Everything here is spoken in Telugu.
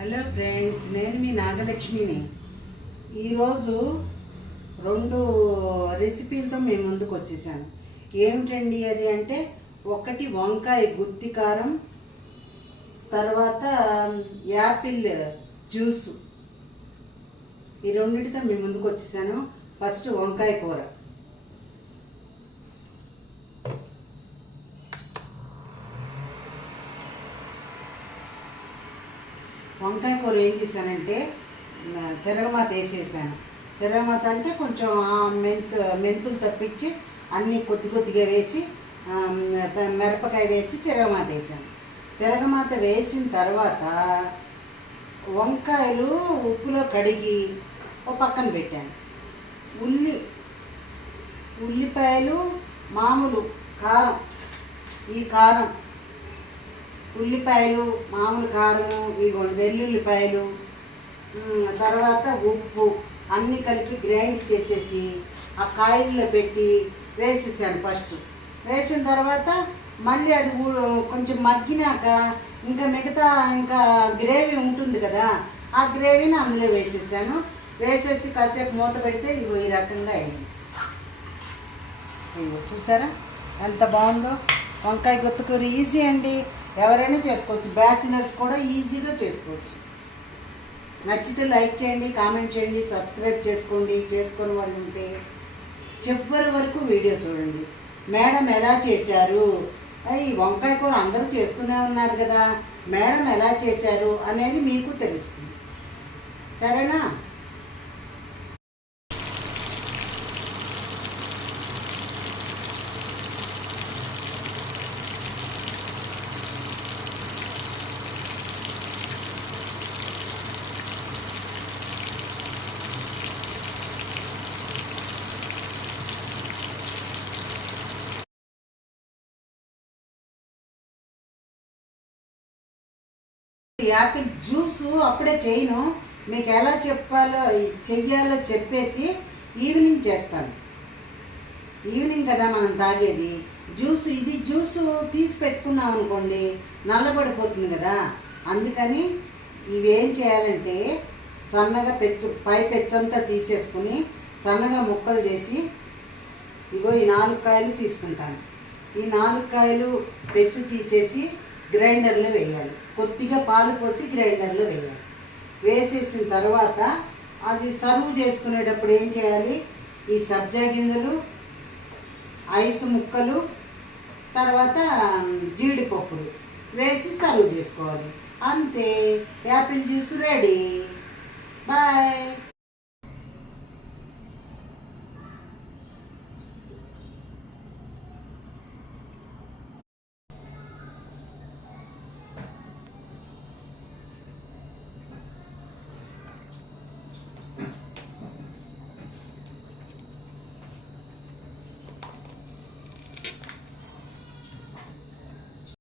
హలో ఫ్రెండ్స్, నేను మీ నాగలక్ష్మిని. ఈరోజు 2 రెసిపీలతో మేము ముందుకు వచ్చేసాను. ఏమిటండి అది అంటే, ఒకటి వంకాయ గుత్తి కారం, తర్వాత యాపిల్ జ్యూసు. ఈ రెండింటితో మేము ముందుకు వచ్చేసాను. ఫస్ట్ వంకాయ కూర. వంకాయ కూర ఏం చేశానంటే, తిరగమాత వేసేసాను. తిరగమాత అంటే కొంచెం మెంతులు తప్పించి అన్నీ కొద్దిగా వేసి, మిరపకాయ వేసి తిరగమాత వేసాను. తిరగమాత వేసిన తర్వాత వంకాయలు ఉప్పులో కడిగి ఒక పక్కన పెట్టాను. ఉల్లిపాయలు మామూలు కారం, ఈ కారం ఉల్లిపాయలు మామూలు కారము, ఇగోండి వెల్లుల్లిపాయలు, తర్వాత ఉప్పు అన్నీ కలిపి గ్రైండ్ చేసేసి ఆ కాయల్లో పెట్టి వేసేసాను. ఫస్ట్ వేసిన తర్వాత మళ్ళీ అది కొంచెం మగ్గినాక ఇంకా గ్రేవీ ఉంటుంది కదా, ఆ గ్రేవీని అందులో వేసేసాను. వేసేసి కాసేపు మూత పెడితే ఇగో ఈ రకంగా అయింది. ఇగో చూసారా ఎంత బాగుందో. వంకాయ గుత్తి కూర ఈజీ అండి, ఎవరైనా చేసుకోవచ్చు. బ్యాచిలర్స్ కూడా ఈజీగా చేసుకోవచ్చు. నచ్చితే లైక్ చేయండి, కామెంట్ చేయండి, సబ్స్క్రైబ్ చేసుకోండి. చేసుకొని వాళ్ళు ఉంటే చివరి వరకు వీడియో చూడండి. మేడం ఎలా చేశారు, ఈ వంకాయ కూర అందరూ చేస్తూనే ఉన్నారు కదా, మేడం ఎలా చేశారు అనేది మీకు తెలుస్తుంది. సరేనా? యాపిల్ జ్యూసు అప్పుడే చేయను, మీకు ఎలా చెయ్యాలో చెప్పేసి ఈవినింగ్ చేస్తాను. ఈవినింగ్ కదా మనం తాగేది జ్యూస్. ఇది జ్యూసు తీసి పెట్టుకున్నాం అనుకోండి నల్లబడిపోతుంది కదా, అందుకని ఇవేం చేయాలంటే సన్నగా పై పెచ్చంతా తీసేసుకుని సన్నగా ముక్కలు చేసి, ఇగో ఈ 4 కాయలు తీసుకుంటాను. ఈ 4 కాయలు పెచ్చు తీసేసి గ్రైండర్లో వేయాలి. కొద్దిగా పాలు పోసి గ్రైండర్లో వేయాలి. వేసేసిన తర్వాత అది సర్వ్ చేసుకునేటప్పుడు ఏం చేయాలి, ఈ సబ్జా గింజలు, ఐస్ ముక్కలు, తర్వాత జీడిపప్పులు వేసి సర్వ్ చేసుకోవాలి. అంతే, యాపిల్ జ్యూస్ రెడీ. బాయ్.